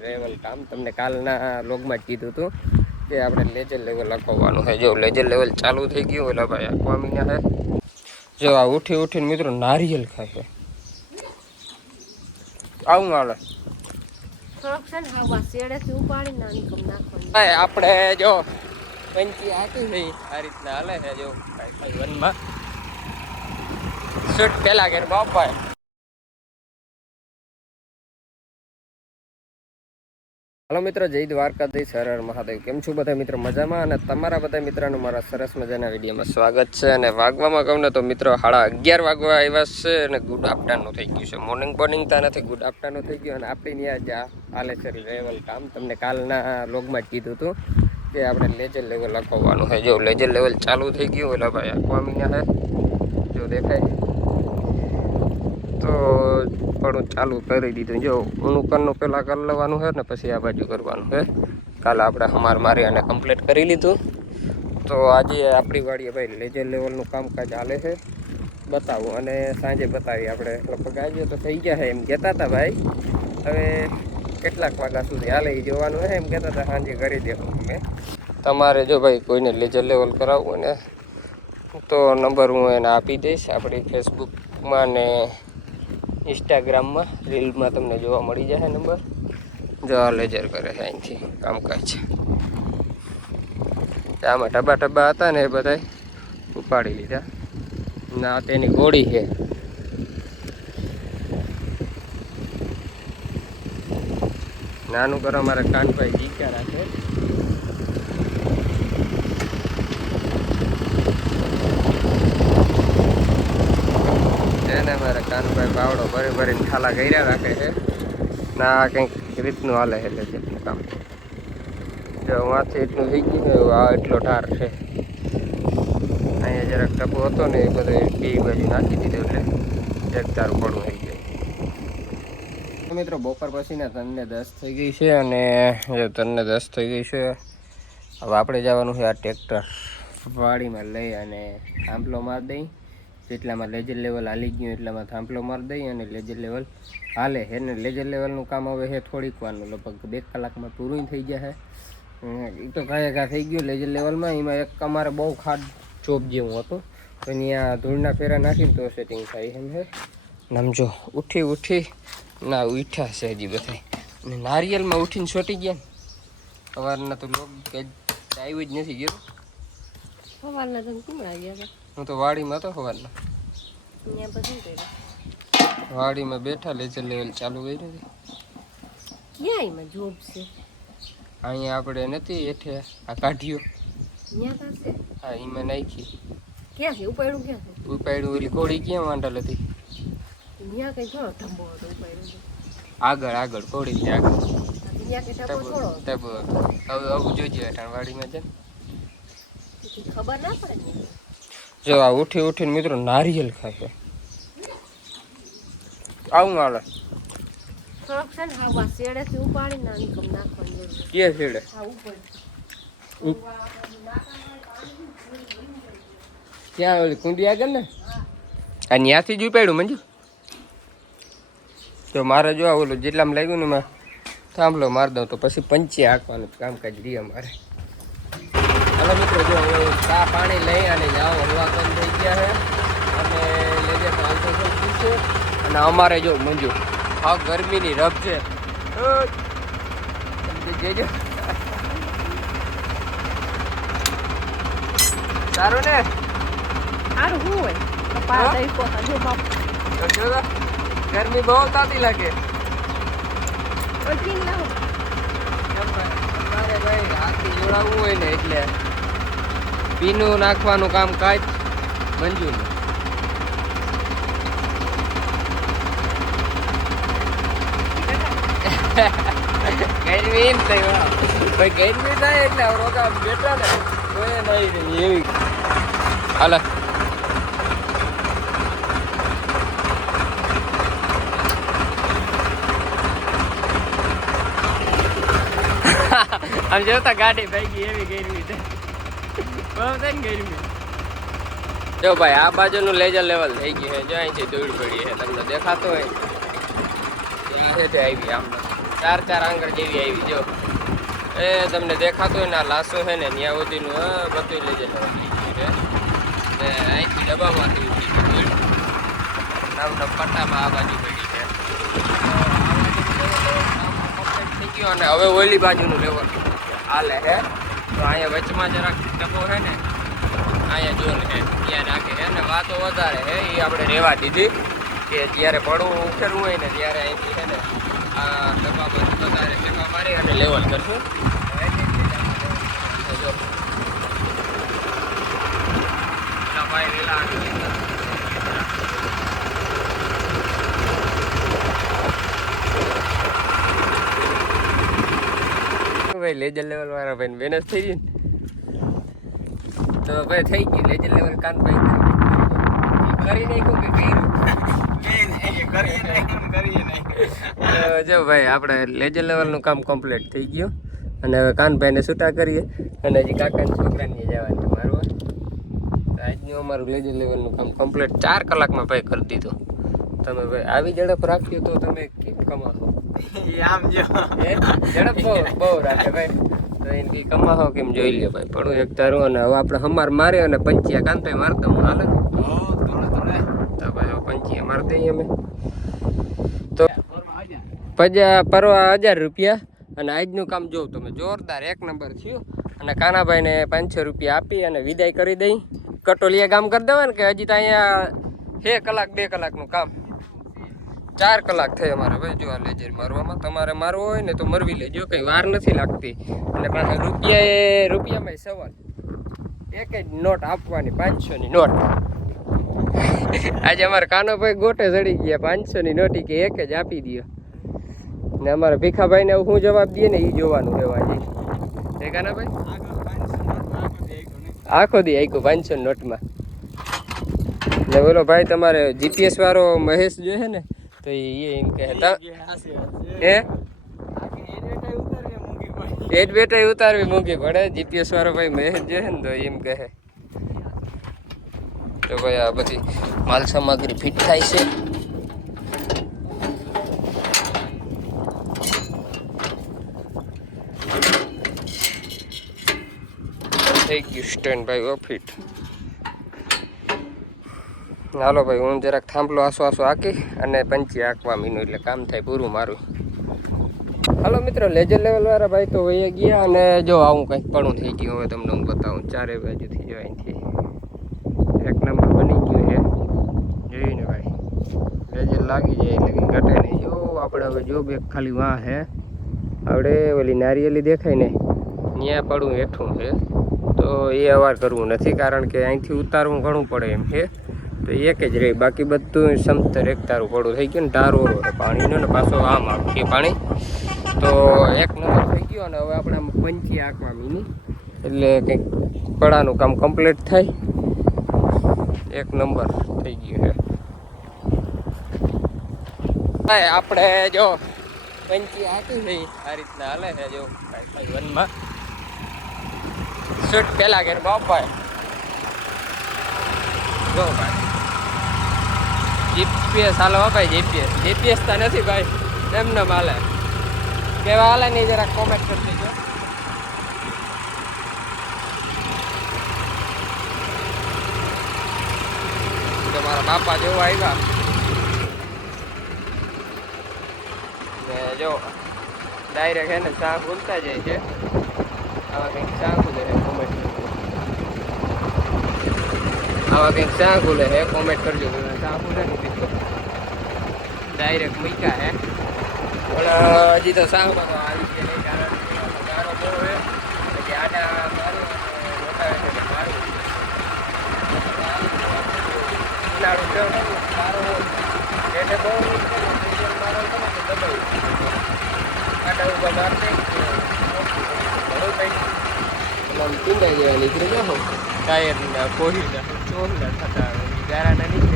Level કામ તમને કાલના લોગમાં જ કીધું હતું કે આપણે લેજર લેવલ લખવાનું છે. જો લેજર લેવલ ચાલુ થઈ ગયું ઓલા ભાઈ આખવા મીના છે. જો આ ઉઠીને મિત્રો નારિયેલ ખાય છે. આવું હાલે આપણે જો પંચી આખી છે આ રીતના હાલે છે. જો વનમાં શૂટ પેલા ઘેર બાપા. હલો મિત્રો, જય દ્વારકાધીશ, હર હર મહાદેવ. કેમ છો બધા મિત્રો? મજામાં. અને તમારા બધા મિત્રોનું મારા સરસ મજાના વિડીયોમાં સ્વાગત છે. અને વાગવામાં કહું ને તો મિત્રો 11:30 વાગવા આવ્યા છે અને ગુડ આફ્ટરનૂન થઈ ગયું છે. મોર્નિંગ તા નથી, ગુડ આફ્ટરનૂન થઈ ગયું. અને આપણી ત્યાં હાલે છે લેવલ કામ. તમને કાલના લોગમાં જ કીધું હતું કે આપણે લેજર લેવલ લખવાનું છે. જો લેજર લેવલ ચાલુ થઈ ગયું ઓલા ભાઈ આખવા મીના છે. જો દેખાય તો પણ ચાલુ કરી દીધું. જો ઉનુકરનું પહેલાં કરી લેવાનું છે ને પછી આ બાજુ કરવાનું છે. કાલે આપણે હમાર મારી અને કમ્પ્લીટ કરી લીધું. તો આજે આપણી વાડીએ ભાઈ લેજર લેવલનું કામકાજ હાલે છે. બતાવું અને સાંજે બતાવી. આપણે લગભગ આજે તો થઈ ગયા છે એમ કહેતા હતા ભાઈ. હવે કેટલાક વાગ્યા સુધી હાલે એ જોવાનું છે એમ કહેતા હતા. સાંજે કરી દેવું અમે. તમારે જો ભાઈ કોઈને લેજર લેવલ કરાવવું ને તો નંબર હું એને આપી દઈશ. આપણી ફેસબુકમાં ને ઇન્સ્ટાગ્રામમાં રીલમાં તમને જોવા મળી જશે નંબર. જો આ લેજર કરે છે અહીંથી કામકાજ. આમાં ટબા હતા ને એ બધા ઉપાડી લીધા. ના તેની ગોળી છે. નાનું કરો મારા કાનભાઈ જીક્યા રાખે. એને મારા કાનભાઈ બાવડો ભરીને ખાલા કર્યા રાખે છે. ના કંઈક રીતનું હાલે છે લેજરનું કામ. જો માથે એટલું થઈ ગયું ને આ એટલો ઢાર છે. અહીંયા જરાક ટપો હતો ને એ બધો બે બાજુ નાખી દીધો એટલે એક તારું પડવું થઈ ગયું. મિત્રો બપોર પછીના 3:10 થઈ ગઈ છે. અને જો 3:10 થઈ ગઈ છે. હવે આપણે જવાનું છે આ ટ્રેક્ટર વાડીમાં લઈ અને થાંભલો મારી દઈ. જેટલામાં લેજર લેવલ હાલી ગયું એટલામાં થાંભલો મારી દઈ અને લેજર લેવલ હાલે છે. ને લેજર લેવલનું કામ હવે છે થોડીક વારનું, લગભગ 2 કલાકમાં પૂરું થઈ જશે. એ તો ઘા થઈ ગયું લેજર લેવલમાં. એમાં એક અમારે બહુ ખાડ ચોપ જેવું હતું તો ત્યાં ધૂળના ફેરા નાખીને તો સેટિંગ થાય એમ છે. આમ જો ઉઠી ના ઉઠ્યા છે હજી બધા. અને નારિયેલમાં ઉઠીને છોટી ગયા ને સવારના તો લોક આવ્યું જ નથી ગયું. સવારના તમે કુમળા ગયા? હું તો વાડીમાં હતો સવારના. વાડીમાં બેઠા લેજર લેવલ ચાલુ કર્યું. ક્યાં એમાં જોબ છે? અહીંયા આપણે નથી હેઠે આ કાઢ્યો. હા એમાં નાખી. ક્યાં છે ઉપાડ્યું? ક્યાં છે ઉપાડ્યું? ઓલી કોળી ક્યાં માંડલ હતી ત્યાં કઈ થોડો ઢંબો હતો ઉપાડ્યું. આગળ કોળી છે આગળ. ત્યાં કઈ ઢંબો થોડો ટબો હવે આવું જોજે વાડીમાં છે ખબર ના પડે ને. જો આ ઉઠીને મિત્રો નારિયેલ ખાય છે. આવું હાલે થોડોક છે ને હા શેડેથી ઉપાડીને નાખવાનું. કે છેડે ક્યાં ઓલી કુંડી આગળ ને આ ત્યાંથી જ ઉપાડ્યું મંજુ. તો મારે જો ઓલું જેટલામાં લાગ્યું ને એમાં થાંભલો મારી દઉં તો પછી પંચી હાંકવાનું કામકાજ રહી અમારે. હલો મિત્રો, જો ચા પાણી લઈ અને જાઓ હલવા બંધ થઈ ગયા છે. અને લેજર હાલતો છે. અને અમારે જો મંજુ હા ગરમીની રબ છે. જેજો સારું ને સારું શું હોય ગરમી બહુ તાતી લાગે. અમારે ભાઈ હાથી જોડાવવું હોય ને એટલે પીનું નાખવાનું કામ કાજ મંજૂર. ગરમી ભાઈ ગરમી થાય એટલે રોગા બેઠા ને તો એ નહીં રહી એવી હાલ. આમ જોતા ગાડી ભાઈ એવી ગરમી છે. બહુ થાય ને ગરમી. જો ભાઈ આ બાજુનું લેજર લેવલ થઈ ગયું છે. જો અહીંથી ધૂળ પડી છે તમને દેખાતો હોય ત્યાં છે આવી આમ 4 આંગળ જેવી આવી જો એ તમને દેખાતું હોય ને આ લાસો છે ને ત્યાં સુધીનું બધું લઈ જાય છે ને અહીંથી ડબ્બામાંથી ઉઠી નામના પટ્ટામાં આ બાજુ પડી છે થઈ ગયો અને હવે ઓલી બાજુનું લેવલ હાલે છે તો અહીંયા વચમાં જરાક ડબ્બો છે ને અહીંયા જો ને ત્યાં નાખે છે ને વાતો વધારે છે એ આપણે રહેવા દીધી કે જ્યારે પડવું ઉખેરવું હોય ને ત્યારે અહીંથી છે ને આ ડબ્બામાં વધારે ટેપા મારી અને લેવલ કરશું ભાઈ વેલા ભાઈ લેજર લેવલ વાળા ભાઈ મહેનત થઈ ગઈ તો ભાઈ થઈ ગઈ લેજર લેવલ કાન ભાઈ કરી નાખ્યું કે જો ભાઈ આપણે લેજર લેવલનું કામ કમ્પ્લીટ થઈ ગયું અને હવે કાનભાઈને છૂટા કરીએ અને હજી કાકાની છોકરાની જવાની મારવા આજનું અમારું લેજર લેવલનું કામ કમ્પ્લીટ 4 કલાકમાં ભાઈ કરી દીધું તમે ભાઈ આવી ઝડપ રાખ્યું તો તમે કેમ કમાશો આમ જો ઝડપ બહુ રાખે ભાઈ તો એની કમાશો કેમ જોઈ લે ભાઈ પડું એક તારું અને હવે આપણે હમાર મારે અને પંચિયા કાનભાઈ મારતા હું હાલે તો ભાઈ પંચિયા મારી દઈએ અમે તો પરવા 1000 રૂપિયા અને આજનું કામ જોઉં તમે જોરદાર 1 નંબર થયું અને કાનાભાઈને 500 રૂપિયા આપી અને વિદાય કરી દઈ કટોલિયા કામ કરી દેવા ને કે હજી તો અહીંયા 1 કલાક 2 કલાકનું કામ 4 કલાક થઈ અમારે ભાઈ જો આ લેજર મારવામાં તમારે મારવો હોય ને તો મરવી લેજો કંઈ વાર નથી લાગતી અને પાછા રૂપિયામાં સવાલ એક જ નોટ આપવાની 500ની નોટ આજે અમારે કાનાભાઈ ગોટે ચડી ગયા 500ની નોટી કે એક જ આપી દો ને અમારા ભીખાભાઈને શું જવાબ દઈએ ને એ જોવાનું રહેવા જઈ એ કાનાભાઈ આખો દી આખું 500 નોટમાં ને બોલો ભાઈ તમારે જીપીએસ વાળો મહેશ જો છે ને તો એ એમ કહે હે એડ બેટા ઉતારવી મૂકી પડે જીપીએસ વાળો ભાઈ મહેશ જો છે ને તો એમ કહે તો ભાઈ આ બધી માલ સામગ્રી ફિટ થાય છે થઈ ગયું સ્ટેન્ડ ભાઈ ઓફિટ હાલો ભાઈ હું જરાક થાંભલો આસો આંકી અને પંચી આંકવા મીનું એટલે કામ થાય પૂરું મારું હાલો મિત્રો લેજર લેવલ વાળા ભાઈ તો વહી ગયા અને જો આવું કંઈક પડું થઈ ગયું હવે તમને હું બતાવું 4 બાજુથી જો અહીંથી 1 નંબર બની ગયું છે જોઈને ભાઈ લેજર લાગી જાય એટલે ઘટે નહીં જો આપણે હવે જો બે ખાલી વાં છે આપણે ઓલી નારિયેલી દેખાય ને ત્યાં પડું હેઠું છે તો એ અવાર કરવું નથી કારણ કે અહીંથી ઉતારવું ઘણું પડે એમ છે તો એક જ રહી બાકી બધું સમતર એક તારું પડું થઈ ગયું ને ધારો પાણીનો ને પાછો આમ આખીએ પાણી તો 1 નંબર થઈ ગયો અને હવે આપણે પંચી આંકવા મીની એટલે કંઈક પડાનું કામ કમ્પ્લીટ થાય 1 નંબર થઈ ગયું છે આપણે જો પંચી આંકી છે આ રીતના હાલે છે જો 1માં શૂટ પેલા કે બાપાએ જો ભાઈ જીપીએસ હાલો ભાઈ જીપીએસ તો નથી ભાઈ એમને હાલે કેવા હાલે નહીં જરાક કોમેન્ટ કરી દેજો મારા બાપા જેવા આવ્યા ને જો ડાયરેક્ટ હે ને ચા ભૂલતા જાય છે આવા કંઈક ચા ખુલે છે કોમેન્ટ આવા કંઈક ચા ખુલે છે કોમેન્ટ કરજો ચા ખુલે નથી ડાયરેક્ટ મૂક્યા હે પણ હજી તો શામાં તો આવી છે નહીં કારણ ગારો બહુ છે પછી આડા મારું મોટા મારું ઉનાળું સારો એટલે બહુ મારો દબાઈ આડા ઉભા મારતી ઘણું કંઈક પીંડાઈ ગયા નીકળી જાઓ ટાયરના કોહીના ચોરના થતા ગારાના નહીં